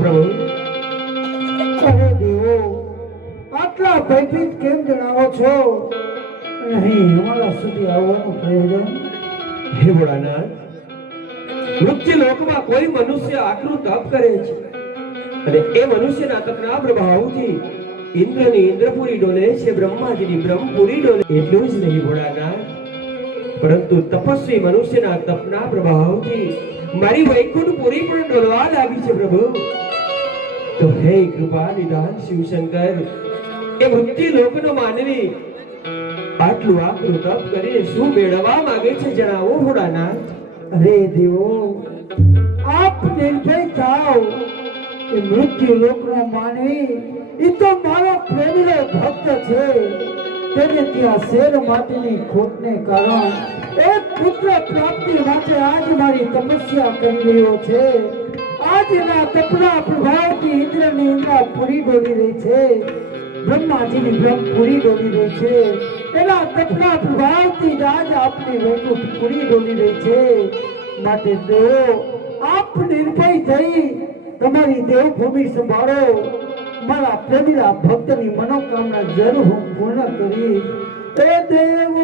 પ્રભુ. અરે દેવો, આટલા ભયભીત કેમ જણાવો છો? નહીં, અમારા સુધી આવવાનું પ્રયોજન. હે ભોળાનાથ, મૃત્યુ લોકમાં કોઈ મનુષ્ય આકરું તપ કરે છે અને એ મનુષ્યના તપના પ્રભાવથી ઇન્દ્રની ઇન્દ્રપુરી ડોલે છે, બ્રહ્માજીની બ્રહ્મપુરી ડોલે. એટલું જ નહીં ભોળાનાથ, પરંતુ તપસ્વી મનુષ્યના તપના પ્રભાવથી મારી વૈકુંઠપુરી પણ ડોલવા લાગી છે પ્રભુ. તો હે કૃપા નિદાન શિવશંકર, એ મૃત્યુ લોકનો માનવી આટલું આકરું તપ કરીને શું મેળવવા માંગે છે જણાવો ભોળાનાથ. અરે દેવો, આપ નિર્ભય થાઓ કે મૃત્યુ લોકનો માનવી એ તો મારો પ્રેમીલો ભક્ત છે. તેને ત્યાં શેર માટેની ખોટને કારણ એક પુત્ર પ્રાપ્તિ માટે આજ મારી તપસ્યા કરી રહ્યો છે. આજના તપના પ્રભાવથી ઇન્દ્રની ઇન્દ્રપુરી ડોલી રહી છે, બ્રહ્માજીની બ્રહ્મપુરી ડોલી રહી છે. એના તપના પ્રભાવથી જ આજ આપની વૈકુંઠપુરી ડોલી રહી છે. માટે દેવો, આપ નિર્ભય થઈ તમારી દેવભૂમિ સંભાળો. મારા પ્રેમીલા ભક્તની મનોકામના જરૂર હું પૂર્ણ કરીશ. એ દેવ